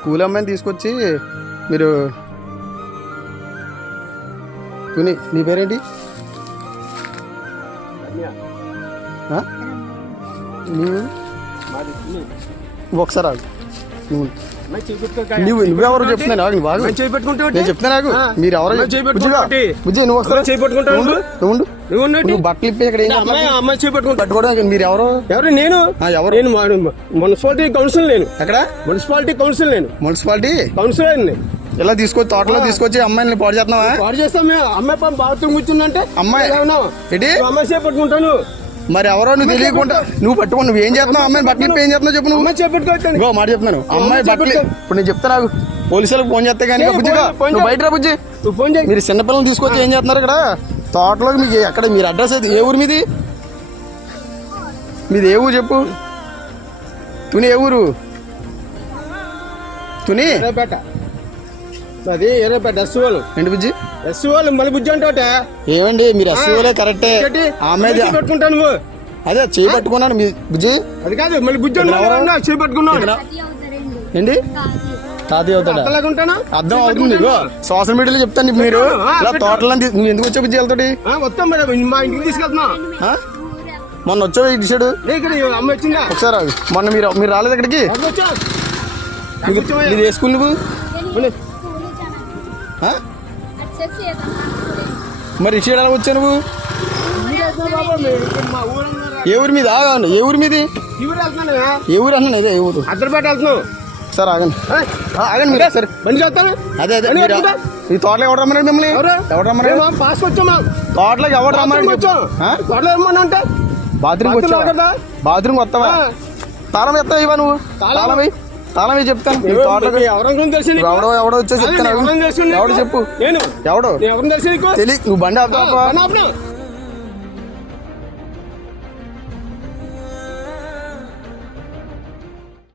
School అమ్మాయిని తీసుకొచ్చి మీరు తుని నీ పేరేంటి? నువ్వు ఒకసారి ఆగు. నువ్వెవరు చెప్తున్నాను ఆగు. బాగు నేను చెప్తాను ఆగు. మీరు ఎవరో బుజ్జి నువ్వు ఒకసారి నువ్వు బట్టలు ఇప్పి ఇక్కడ పట్టుకోవడానికి మీరు ఎవరు? నేను ఎవరు? నేను మున్సిపాలిటీ కౌన్సిల్. నేను ఎక్కడ? Municipality council. నేను మున్సిపాలిటీ కౌన్సిలర్ అండి. ఇలా తీసుకొచ్చి తోటలో తీసుకొచ్చి అమ్మాయిని పాడు చేస్తున్నావా? పాడు చేస్తాం మేము. అమ్మాయి బాత్రూమ్ కూర్చుందంటే అమ్మాయి ఏంటి అమ్మాయి చేపట్టుకుంటాను. మరి ఎవరో నువ్వు తెలియకుండా నువ్వు పట్టుకో. నువ్వు ఏం చేస్తున్నావు? అమ్మాయిని బట్టలు ఏం చేస్తున్నావు చెప్పు. నువ్వు అమ్మాయి చేపట్టుకోవచ్చు. ఇంకో మాట చెప్తున్నాను. అమ్మాయి బట్టలు ఇప్పుడు నేను చెప్తాను పోలీసులకు ఫోన్ చేస్తే కానీ బుజ్జిగా నువ్వు బయట రా బుజ్జి. మీరు చిన్నపిల్లలు తీసుకొచ్చి ఏం చేస్తున్నారు ఇక్కడ తోటలోకి? మీకు ఎక్కడ మీరు అడ్రస్ అయితే ఏ ఊరు మీది? మీది ఏ ఊరు చెప్పు. తుని ఏ ఊరు? తుని అది ఎర్రపేట ఎస్సీఓలు. ఏంటి బుజ్జి? ఎస్సీఓలు మళ్ళీ బుజ్జి అంటే ఏమండి మీరు ఎస్సీఓలే కరెక్టే. ఆమె పెట్టుకుంటాను నువ్వు. అదే చేయి పట్టుకున్నాను మీ బుజ్జి. అది కాదు మళ్ళీ బుజ్జి చేయి పట్టుకున్నావు ఏంటి? తాతయ్య అవుతాడా? అర్థం అవుతుంది. సోషల్ మీడియాలో చెప్తాను. మీరు ఇలా తోటలో నువ్వు ఎందుకు వచ్చావు బుజ్జి వెళ్తాడు? వస్తాం మేడం, మా ఇంటికి తీసుకెళ్తున్నా. మొన్న వచ్చావు ఇటు సైడ్ అమ్మ వచ్చిందా? ఒకసారి ఆగు. మొన్న మీరు రాలేదు ఇక్కడికి? మీరు ఏ స్కూల్ నువ్వు? మరి ఇటు సైడ్ ఎలా వచ్చావు నువ్వు? ఏ ఊరి మీద? ఏ ఊరి మీది? ఏ ఊరు అన్నా? ఇదే ఏ ఊరు? అద్దరిపేట వెళ్తున్నావు. సార్ ఆగండి ఆగండి మీరు. సరే బండి చేస్తాను. అదే ఈ తోటలో ఎవరు రమ్మన్నాడు మిమ్మల్ని? ఎవరు రమ్మన్నాడు? పాస్ వచ్చామా? తోటలోకి ఎవరు రమ్మన్నాడు? తోటలో ఏమన్నా అంటే బాత్రూమ్ వచ్చావా? బాత్రూమ్ వస్తావా? తాళం ఎత్తావా ఇవా నువ్వు? తాళం చెప్తాను. తోటలోకి ఎవడో వచ్చా చెప్తాను. ఎవడు చెప్పు. నేను ఎవడో ఎవరు తెలిసి తెలియ. నువ్వు బండి ఆపుతావా?